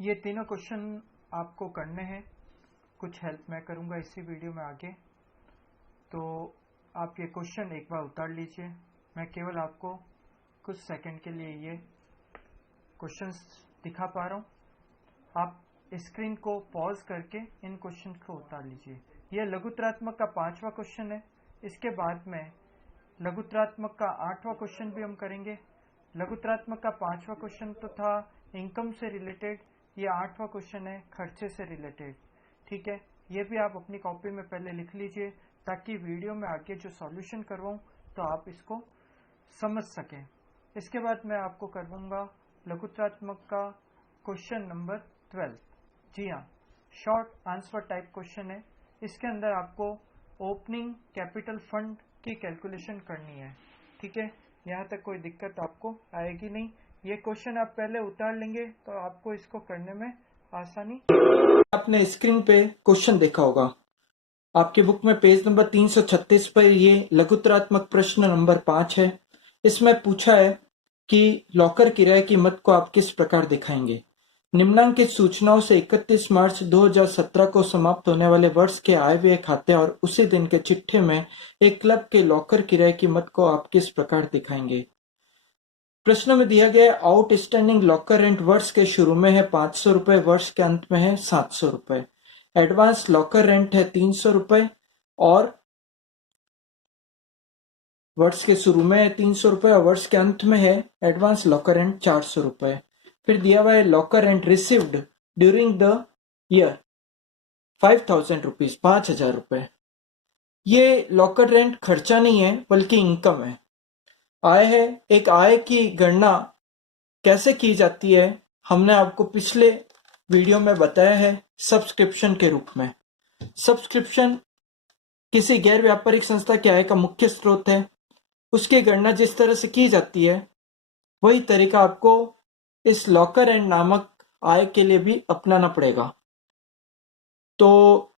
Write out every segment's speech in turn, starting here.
ये तीनों क्वेश्चन आपको करने हैं। कुछ हेल्प मैं करूँगा इसी वीडियो में आगे। तो आप ये क्वेश्चन एक बार उतार लीजिए। मैं केवल आपको कुछ सेकंड के लिए ये क्वेश्चंस दिखा पा रहा हूँ। आप स्क्रीन को पॉज करके इन क्वेश्चन को उतार लीजिए। यह लघुत्रात्मक का 5वां क्वेश्चन है। इसके बाद में लघुत्रात्मक का 8वां क्वेश्चन भी हम करेंगे। लघुत्रात्मक का 5वां क्वेश्चन तो था इनकम से रिलेटेड, ये 8वां क्वेश्चन है खर्चे से रिलेटेड। ठीक है, ये भी आप अपनी कॉपी में पहले लिख लीजिए ताकि वीडियो में आके जो सॉल्यूशन करवाऊं तो आप इसको समझ सकें। इसके बाद मैं आपको करवाऊंगा लघुत्रात्मक का क्वेश्चन नंबर 12। जी हाँ, शॉर्ट आंसर टाइप क्वेश्चन है। इसके अंदर आपको ओपनिंग कैपिटल फंड की कैलकुलेशन करनी है। ठीक है, यहाँ तक कोई दिक्कत आपको आएगी नहीं। ये क्वेश्चन आप पहले उतार लेंगे तो आपको इसको करने में आसानी। आपने स्क्रीन पे क्वेश्चन देखा होगा, आपकी बुक में पेज नंबर 336 पर ये लघुत्रात्मक प्रश्न नंबर 5 है। इसमें पूछा है कि लॉकर किराए की मद को आप किस प्रकार दिखाएंगे। निम्नांकित सूचनाओं से 31 मार्च 2017 को समाप्त होने वाले वर्ष के आय व्यय खाते और उसी दिन के चिट्ठे में एक क्लब के लॉकर किराए की मद को आप किस प्रकार दिखाएंगे। प्रश्न में दिया गया आउटस्टैंडिंग लॉकर रेंट वर्ष के शुरू में है 500 रुपए, वर्ष के अंत में है 700 रुपए। एडवांस लॉकर रेंट है 300 रुपए और वर्ष के शुरू में है 300 रुपए और वर्ष के अंत में है एडवांस लॉकर रेंट 400 रुपए। फिर दिया हुआ है locker rent received during the year 5000 rupees, 5000 रुपए। ये लॉकर रेंट खर्चा नहीं है बल्कि इनकम है, आय है। एक आय की गणना कैसे की जाती है हमने आपको पिछले वीडियो में बताया है, सब्सक्रिप्शन के रूप में। सब्सक्रिप्शन किसी गैर व्यापारिक संस्था के आय का मुख्य स्रोत है। उसकी गणना जिस तरह से की जाती है वही तरीका आपको इस लॉकर एंड नामक आय के लिए भी अपनाना पड़ेगा। तो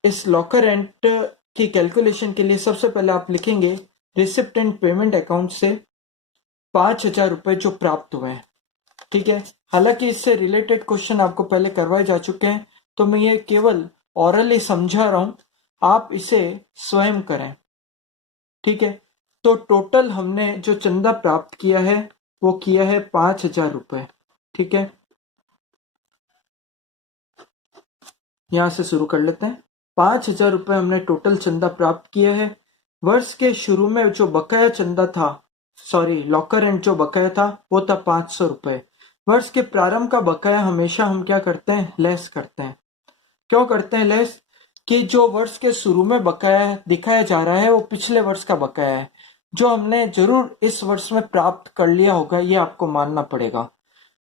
इस लॉकर रेंट की कैलकुलेशन के लिए सबसे पहले आप लिखेंगे रिसिप्ट एंड पेमेंट अकाउंट से 5000 रुपए जो प्राप्त हुए हैं। ठीक है, हालांकि इससे रिलेटेड क्वेश्चन आपको पहले करवाए जा चुके हैं तो मैं ये केवल ऑरली समझा रहा हूं, आप इसे स्वयं करें। ठीक है, तो टोटल हमने जो चंदा प्राप्त किया है वो किया है 5000 रुपए। ठीक है, यहां से शुरू कर लेते हैं। 5000 रुपए हमने टोटल चंदा प्राप्त किया है। वर्ष के शुरू में जो बकाया चंदा था, लॉकर रेंट जो बकाया था वो था 500 रुपए। वर्ष के प्रारंभ का बकाया हमेशा हम क्या करते हैं, लेस करते हैं। क्यों करते हैं लेस? कि जो वर्ष के शुरू में बकाया दिखाया जा रहा है वो पिछले वर्ष का बकाया है, जो हमने जरूर इस वर्ष में प्राप्त कर लिया होगा, ये आपको मानना पड़ेगा।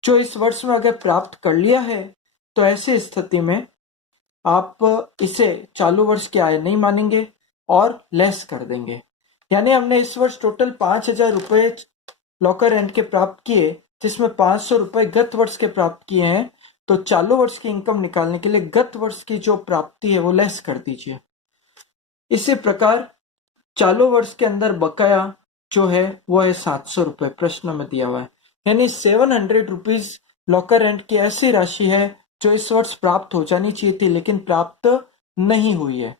जो इस वर्ष में अगर प्राप्त कर लिया है तो ऐसी स्थिति में आप इसे चालू वर्ष की आय नहीं मानेंगे और लेस कर देंगे। यानी हमने इस वर्ष टोटल 5000 रुपए लॉकर रेंट के प्राप्त किए, जिसमें 500 रुपए गत वर्ष के प्राप्त किए हैं। तो चालू वर्ष की इनकम निकालने के लिए गत वर्ष की जो प्राप्ति है वो लेस कर दीजिए। इसी प्रकार चालू वर्ष के अंदर बकाया जो है वो है 700 रुपए, प्रश्न में दिया हुआ है। यानी 700 रुपीज लॉकर रेंट की ऐसी राशि है जो इस वर्ष प्राप्त हो जानी चाहिए थी लेकिन प्राप्त नहीं हुई है।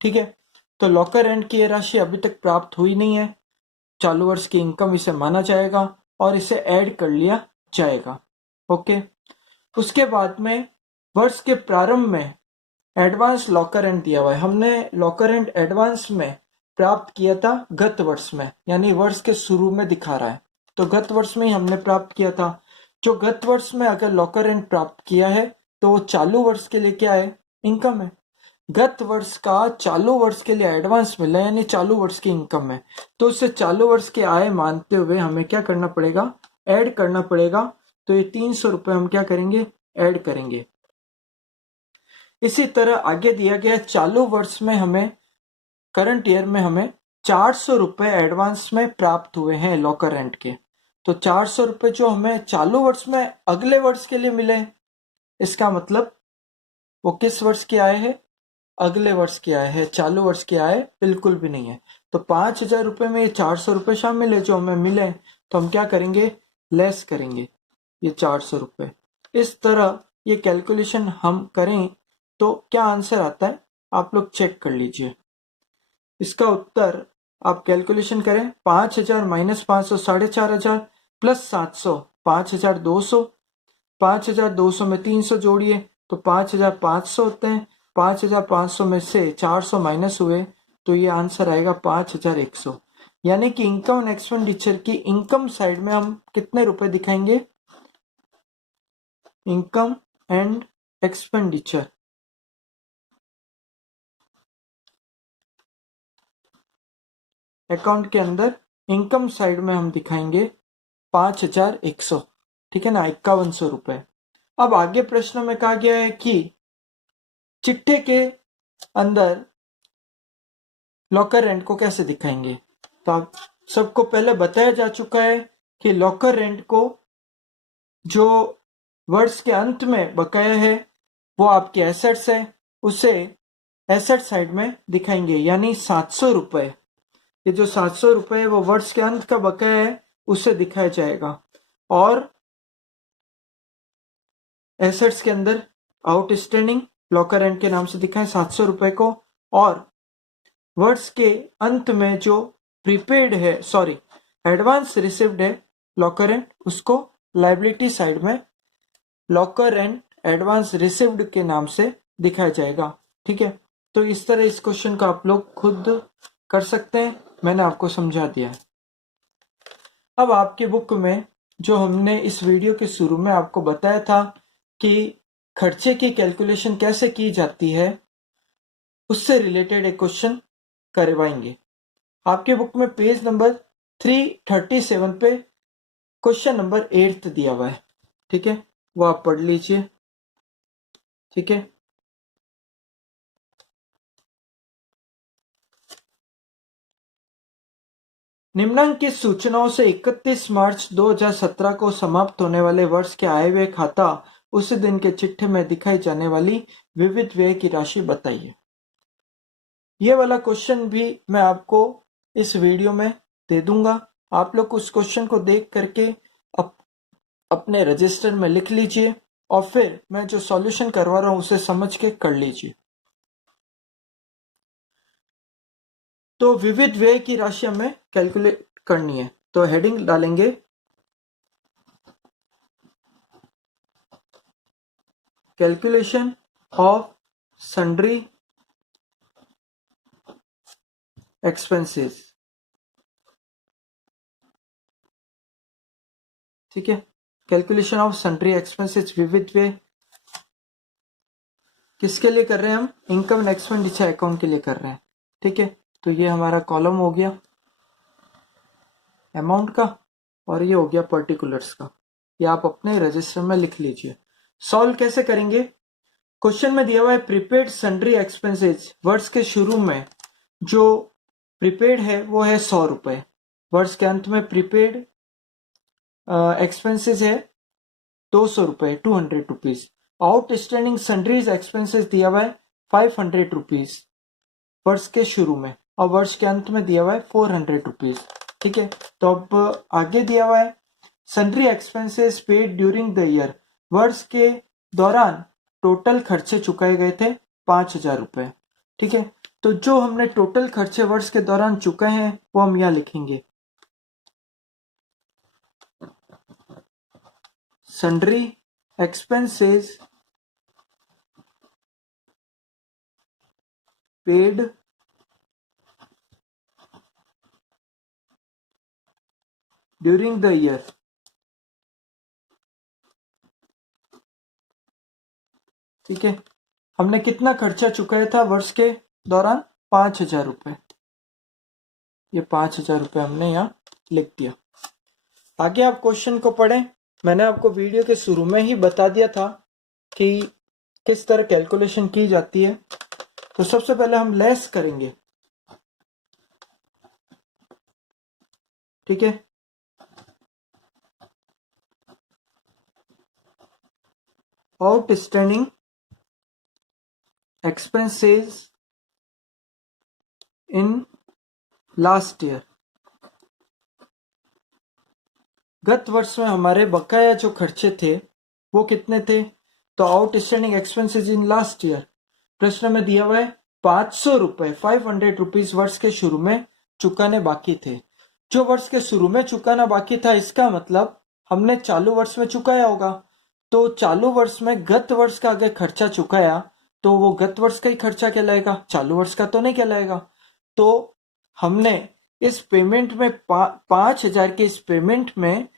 ठीक है, तो लॉकर रेंट की यह राशि अभी तक प्राप्त हुई नहीं है। चालू वर्ष की इनकम इसे माना जाएगा और इसे ऐड कर लिया जाएगा। ओके, उसके बाद में वर्ष के प्रारंभ में एडवांस लॉकर रेंट दिया हुआ है। हमने लॉकर रेंट एडवांस में प्राप्त किया था गत वर्ष में, यानी वर्ष के शुरू में दिखा रहा है, तो गत वर्ष में ही हमने प्राप्त किया था। जो गत वर्ष में अगर लॉकर रेंट प्राप्त किया है तो वो चालू वर्ष के लिए क्या है, इनकम है। गत वर्ष का चालू वर्ष के लिए एडवांस मिला यानी चालू वर्ष की इनकम है, तो उसे चालू वर्ष की आय मानते हुए हमें क्या करना पड़ेगा, ऐड करना पड़ेगा। तो ये 300 रुपए हम क्या करेंगे, ऐड करेंगे। इसी तरह आगे दिया गया चालू वर्ष में हमें, करंट ईयर में हमें 400 रुपए एडवांस में प्राप्त हुए हैं लॉकर रेंट के। तो 400 रुपए जो हमें चालू वर्ष में अगले वर्ष के लिए मिले, इसका मतलब वो किस वर्ष की आय है, अगले वर्ष की आय है, चालू वर्ष की आय बिल्कुल भी नहीं है। तो 5000 रुपए में ये 400 रुपए शामिल है जो हमें मिले, तो हम क्या करेंगे, लेस करेंगे ये 400 रुपए। इस तरह ये कैलकुलेशन हम करें तो क्या आंसर आता है आप लोग चेक कर लीजिए। इसका उत्तर आप कैलकुलेशन करें, 5,000 माइनस 500 4,500 प्लस 700 5,200, 5,200 में 300 जोड़िए तो 5,500 होते हैं। 5,500 में से 400 माइनस हुए तो ये आंसर आएगा 5,100। यानी कि इनकम एंड एक्सपेंडिचर की इनकम साइड में हम कितने रुपए दिखाएंगे, इनकम एंड एक्सपेंडिचर अकाउंट के अंदर इनकम साइड में हम दिखाएंगे 5,100, ठीक है ना, 5,100 रुपए। अब आगे प्रश्न में कहा गया है कि चिट्ठे के अंदर लॉकर रेंट को कैसे दिखाएंगे। तो आप सबको पहले बताया जा चुका है कि लॉकर रेंट को जो वर्ष के अंत में बकाया है वो आपके एसेट्स है, उसे एसेट साइड में दिखाएंगे, यानी 700 रुपए। ये जो 700 रुपए है वो वर्ष के अंत का बकाया है, उसे दिखाया जाएगा। और एसेट्स के अंदर आउटस्टैंडिंग लॉकर रेंट के नाम से दिखाएं 700 रुपए को, और वर्ष के अंत में जो प्रीपेड है, सॉरी एडवांस रिसिव्ड है लॉकर रेंट, उसको लायबिलिटी साइड में लॉकर रेंट एडवांस रिसिव्ड के नाम से दिखाया जाएगा। ठीक है, तो इस तरह इस क्वेश्चन को आप लोग खुद कर सकते हैं, मैंने आपको समझा दिया है। अब आपके बुक में जो हमने इस वीडियो के शुरू में आपको बताया था कि खर्चे की कैलकुलेशन कैसे की जाती है, उससे रिलेटेड एक क्वेश्चन करवाएंगे। आपके बुक में पेज नंबर 337 पे क्वेश्चन नंबर 8 दिया हुआ है, ठीक है, वो आप पढ़ लीजिए। ठीक है, निम्नलिखित सूचनाओं से 31 मार्च 2017 को समाप्त होने वाले वर्ष के आय व्यय खाता उस दिन के चिट्ठे में दिखाई जाने वाली विविध व्यय की राशि बताइए। ये वाला क्वेश्चन भी मैं आपको इस वीडियो में दे दूंगा, आप लोग उस क्वेश्चन को देख करके अपने रजिस्टर में लिख लीजिए और फिर मैं जो सॉल्यूशन करवा रहा हूं उसे समझ के कर लीजिए। तो विविध व्यय की राशि हमें कैलकुलेट करनी है, तो हेडिंग डालेंगे कैलकुलेशन ऑफ सन्ड्री एक्सपेंसेस। ठीक है, कैलकुलेशन ऑफ सन्ड्री एक्सपेंसेस विविध व्यय किसके लिए कर रहे हैं हम, इनकम एंड एक्सपेंडिचर अकाउंट के लिए कर रहे हैं। ठीक है, तो ये हमारा कॉलम हो गया अमाउंट का और ये हो गया पर्टिकुलर्स का, ये आप अपने रजिस्टर में लिख लीजिए। सॉल्व कैसे करेंगे, क्वेश्चन में दिया हुआ है प्रीपेड सन्ड्री एक्सपेंसेस, वर्ष के शुरू में जो प्रीपेड है वो है 100 रुपए, वर्ष के अंत में प्रीपेड एक्सपेंसेस है 200 रुपए 200 रुपीज। आउटस्टैंडिंग सन्ड्रीज एक्सपेंसेस दिया हुआ है 500 रुपीज वर्ष के शुरू में, और वर्ष के अंत में दिया हुआ है 400 रुपीज। ठीक है, तो अब आगे दिया हुआ है sundry expenses paid during the year, वर्ष के दौरान टोटल खर्चे चुकाए गए थे 5,000 रुपए। ठीक है, तो जो हमने टोटल खर्चे वर्ष के दौरान चुकाए हैं वो हम यहां लिखेंगे, sundry expenses paid during the year. ठीक है, हमने कितना खर्चा चुकाया था वर्ष के दौरान, 5,000 रुपए, ये 5,000 रुपए हमने यहाँ लिख दिया। आगे आप क्वेश्चन को पढ़ें, मैंने आपको वीडियो के शुरू में ही बता दिया था कि किस तरह कैलकुलेशन की जाती है। तो सबसे पहले हम लेस करेंगे। ठीक है, outstanding expenses in last year, गत वर्ष में हमारे बकाया जो खर्चे थे वो कितने थे, तो outstanding expenses in last year, प्रश्न में दिया हुआ है 500 रुपए 500 रुपीज वर्ष के शुरू में चुकाने बाकी थे। जो वर्ष के शुरू में चुकाना बाकी था, इसका मतलब हमने चालू वर्ष में चुकाया होगा। तो चालू वर्ष में गत वर्ष का अगर खर्चा चुकाया तो वो गत वर्ष का ही खर्चा कहलाएगा, चालू वर्ष का तो नहीं कहलाएगा। तो हमने इस पेमेंट में 5,000 के इस पेमेंट में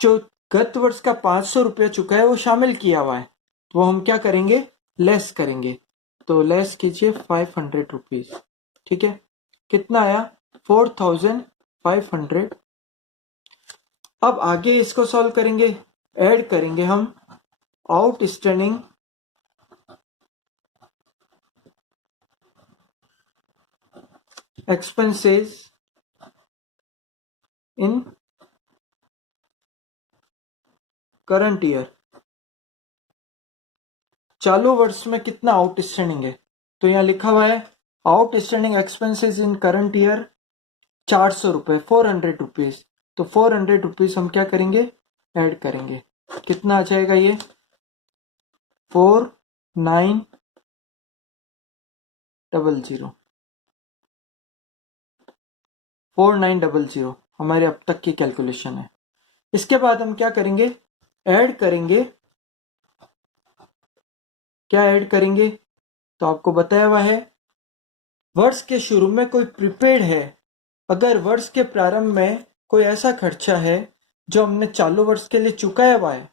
जो गत वर्ष का 500 रुपया चुका है वो शामिल किया हुआ है, तो वो हम क्या करेंगे, लेस करेंगे। तो लेस कीजिए 500 रुपीज, ठीक है। कितना आया, 4,500। अब आगे इसको सॉल्व करेंगे, ऐड करेंगे हम आउटस्टैंडिंग एक्सपेंसेस इन करंट ईयर। चालू वर्ष में कितना आउटस्टैंडिंग है, तो यहां लिखा हुआ है आउटस्टैंडिंग एक्सपेंसेस इन करंट ईयर 400 रुपए, 400 रुपीज। तो 400 रुपीज हम क्या करेंगे, ऐड करेंगे। कितना आ जाएगा ये, 4900 4900 हमारे अब तक की कैलकुलेशन है। इसके बाद हम क्या करेंगे, ऐड करेंगे। क्या ऐड करेंगे, तो आपको बताया हुआ है वर्ष के शुरू में कोई प्रीपेड है। अगर वर्ष के प्रारंभ में कोई ऐसा खर्चा है जो हमने चालू वर्ष के लिए चुकाया हुआ है,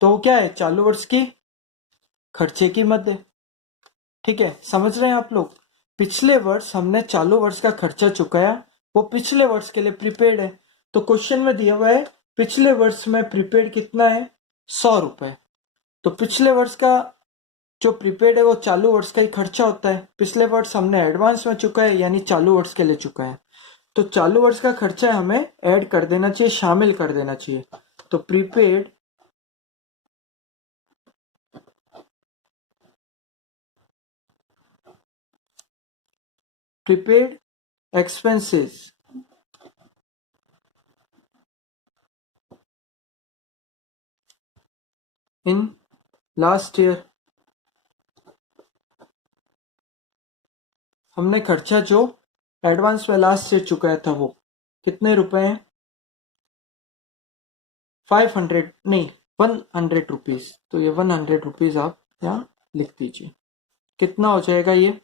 तो क्या है, चालू वर्ष की खर्चे की मद है। ठीक है, समझ रहे हैं आप लोग। पिछले वर्ष हमने चालू वर्ष का खर्चा चुकाया, वो पिछले वर्ष के लिए प्रीपेड है। तो क्वेश्चन में दिया हुआ है पिछले वर्ष में प्रीपेड कितना है, 100 रुपए। तो पिछले वर्ष का जो प्रीपेड है वो चालू वर्ष का ही खर्चा होता है। पिछले वर्ष हमने एडवांस में चुका है, यानी चालू वर्ष के लिए चुका है। तो चालू वर्ष का खर्चा हमें ऐड कर देना चाहिए, शामिल कर देना चाहिए। तो prepaid expenses in last year. हमने खर्चा जो एडवांस में लास्ट ईयर चुकाया था वो कितने रुपए हैं, 500 नहीं 100 रुपीज। तो ये 100 रुपीज आप यहाँ लिख दीजिए। कितना हो जाएगा ये,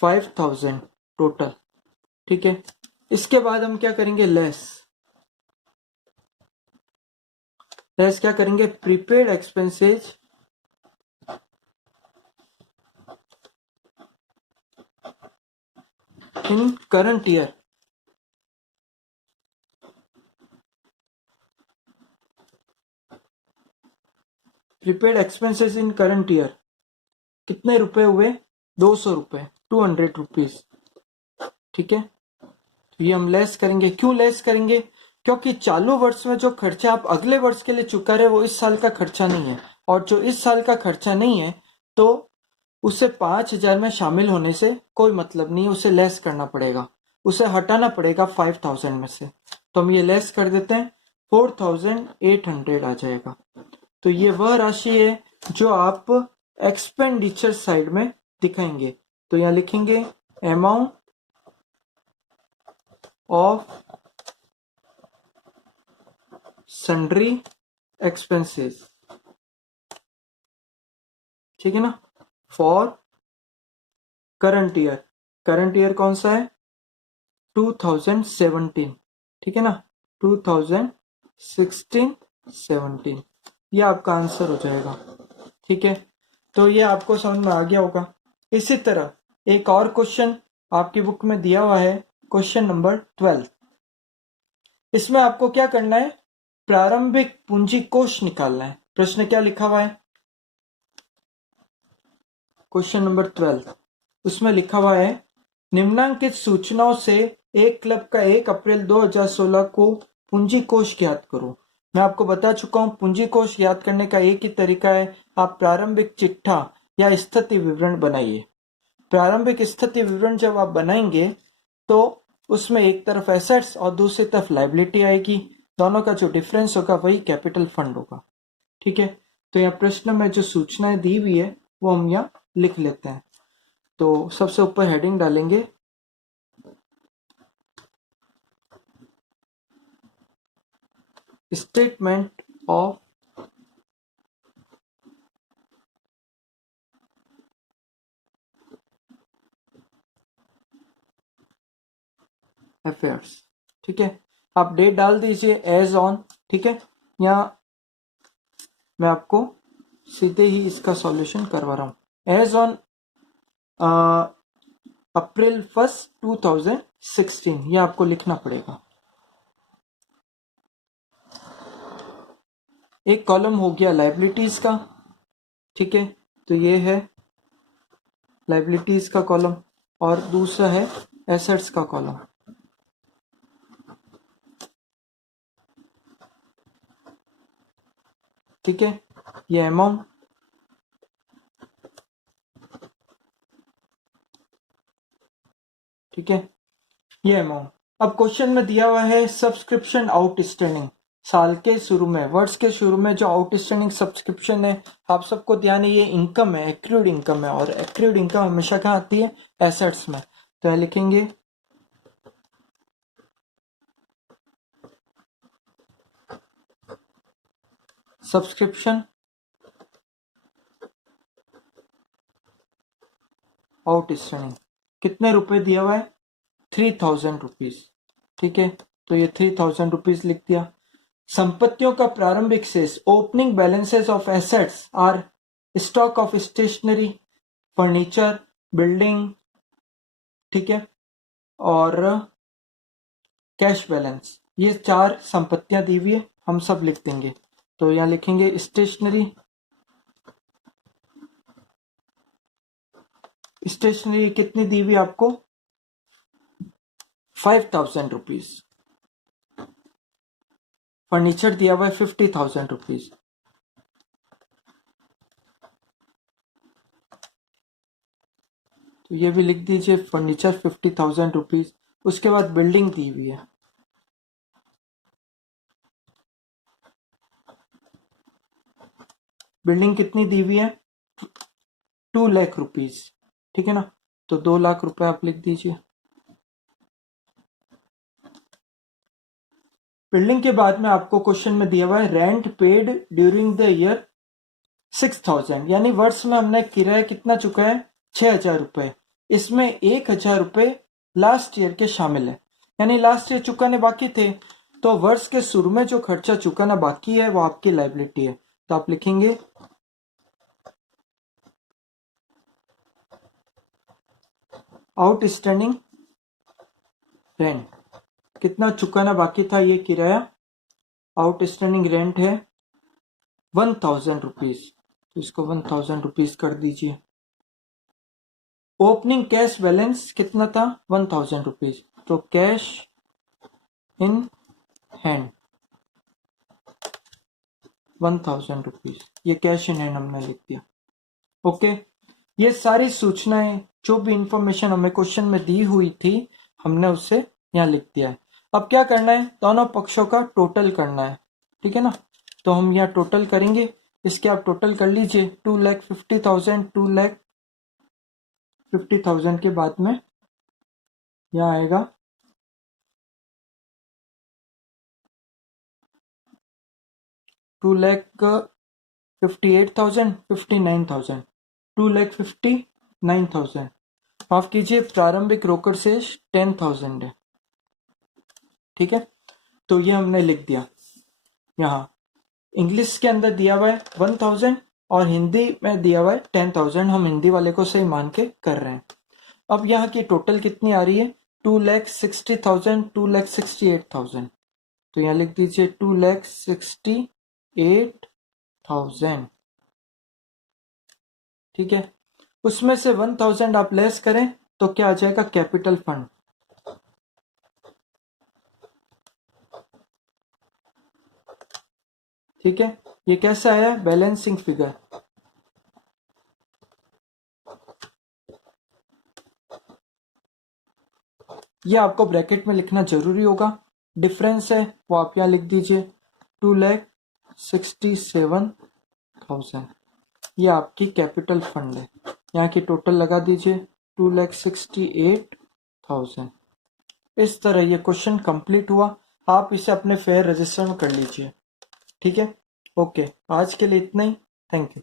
5000 टोटल। ठीक है, इसके बाद हम क्या करेंगे, लेस क्या करेंगे, प्रीपेड एक्सपेंसेस इन करंट ईयर। प्रीपेड एक्सपेंसेस इन करंट ईयर कितने रुपए हुए, 200 रुपए, 200 रुपीज। ठीक है, तो ये हम लेस करेंगे। क्यों लेस करेंगे, क्योंकि चालू वर्ष में जो खर्चा आप अगले वर्ष के लिए चुका रहे वो इस साल का खर्चा नहीं है, और जो इस साल का खर्चा नहीं है तो उसे 5000 में शामिल होने से कोई मतलब नहीं, उसे लेस करना पड़ेगा, उसे हटाना पड़ेगा 5000 में से। तो हम ये लेस कर देते हैं, 4800 आ जाएगा। तो ये वह राशि है जो आप एक्सपेंडिचर साइड में दिखाएंगे। तो यहां लिखेंगे अमाउंट ऑफ सन्ड्री एक्सपेंसेस। ठीक है ना, for current year. Current year कौन सा है, 2017। ठीक है ना, 2016-17 ये आपका आंसर हो जाएगा। ठीक है, तो ये आपको समझ में आ गया होगा। इसी तरह एक और क्वेश्चन आपकी बुक में दिया हुआ है, क्वेश्चन नंबर 12। इसमें आपको क्या करना है, प्रारंभिक पूंजी कोष निकालना है। प्रश्न क्या लिखा हुआ है, क्वेश्चन नंबर 12, उसमें लिखा हुआ है निम्नांकित सूचनाओं से एक क्लब का 1 अप्रैल 2016 को पूंजी कोष ज्ञात करो। मैं आपको बता चुका हूं पूंजी कोष ज्ञात करने का एक ही तरीका है, आप प्रारंभिक चिट्ठा या स्थिति विवरण बनाइए। प्रारंभिक स्थिति विवरण जब आप बनाएंगे तो उसमें एक तरफ एसेट्स और दूसरी तरफ लायबिलिटी आएगी, दोनों का जो डिफरेंस होगा वही कैपिटल फंड होगा। ठीक है, तो यहाँ प्रश्न में जो सूचनाएं दी हुई है वो हम यहाँ लिख लेते हैं। तो सबसे ऊपर हेडिंग डालेंगे स्टेटमेंट ऑफ अफेयर्स। ठीक है, आप डेट डाल दीजिए एज ऑन। ठीक है, यहाँ मैं आपको सीधे ही इसका सॉल्यूशन करवा रहा हूं। एज ऑन अप्रैल 1 2016, ये आपको लिखना पड़ेगा। एक कॉलम हो गया लाइबिलिटीज का। ठीक है, तो ये है लाइबिलिटीज का कॉलम और दूसरा है एसेट्स का कॉलम। ठीक है, ये अमाउंट, ठीक है, ये अमाउंट। अब क्वेश्चन में दिया हुआ है सब्सक्रिप्शन आउटस्टैंडिंग। साल के शुरू में, वर्ष के शुरू में जो आउटस्टैंडिंग सब्सक्रिप्शन है, आप सबको ध्यान है ये इनकम है, एक्रूड इनकम है, और एक्रूड इनकम हमेशा कहाँ आती है? एसेट्स में। तो यह लिखेंगे सब्सक्रिप्शन आउटस्टैंडिंग। कितने रुपए दिया हुआ है? 3000 रुपीज। ठीक है, तो ये 3000 रुपीज लिख दिया। संपत्तियों का प्रारंभिक शेष, opening balances of assets are stock of stationery, furniture, building, ठीक है, और कैश बैलेंस। ये 4 संपत्तियां दी हुई है, हम सब लिख देंगे। तो यहां लिखेंगे स्टेशनरी। स्टेशनरी कितनी दी हुई आपको? 5000 रुपीज। फर्नीचर दिया हुआ है 50,000 रुपीज। तो ये भी लिख दीजिए फर्नीचर 50,000 रुपीज। उसके बाद बिल्डिंग दी हुई है, बिल्डिंग कितनी दी हुई है? 2 लाख रुपीज। ठीक है ना, तो 2 लाख रुपए आप लिख दीजिए। बिल्डिंग के बाद में आपको क्वेश्चन में दिया हुआ है rent paid during the year 6000, यानी वर्ष में हमने किराया कितना चुका है? 6000 रुपए। इसमें 1000 रुपए लास्ट ईयर के शामिल है, यानी लास्ट ईयर चुकाने बाकी थे। तो वर्ष के शुरू में जो खर्चा चुकाना बाकी है वो आपकी लाइबिलिटी है। तो आप लिखेंगे आउटस्टैंडिंग रेंट। कितना चुकाना बाकी था? ये किराया। आउटस्टैंडिंग रेंट है 1000 रुपीज, तो इसको 1000 रुपीज कर दीजिए। ओपनिंग कैश बैलेंस कितना था? 1000 रुपीज, तो कैश इन हैंड 1000 रुपीज, ये कैश इन हैंड हमने लिख दिया। ओके, ये सारी सूचनाएं, जो भी इंफॉर्मेशन हमें क्वेश्चन में दी हुई थी, हमने उसे यहाँ लिख दिया है। अब क्या करना है? दोनों पक्षों का टोटल करना है। ठीक है ना, तो हम यहाँ टोटल करेंगे। इसके आप टोटल कर लीजिए। 2,50,000, 2,50,000 के बाद में यहाँ आएगा 2,58,000, 59,000, 2,59,000। माफ कीजिए, प्रारंभिक रोकड़ शेष 10,000 है। ठीक है, तो ये हमने लिख दिया। यहाँ इंग्लिश के अंदर दिया हुआ है 1000 और हिंदी में दिया हुआ है 10,000। हम हिंदी वाले को सही मान के कर रहे हैं। अब यहाँ की टोटल कितनी आ रही है? 2,60,000, 2,68,000। तो यहाँ लिख दीजिए 2,68,000। ठीक है, उसमें से 1000 आप लेस करें तो क्या आ जाएगा? Capital fund. ठीक है, ये कैसा आया? Balancing figure. ये आपको ब्रैकेट में लिखना जरूरी होगा। डिफरेंस है वो आप यहाँ लिख दीजिए 2,60,000 2,67,000। ये आपकी कैपिटल फंड है। यहाँ की टोटल लगा दीजिए 2,68,000। इस तरह ये क्वेश्चन कंप्लीट हुआ। आप इसे अपने फेयर रजिस्टर में कर लीजिए। ठीक है, ओके, आज के लिए इतना ही। Thank you.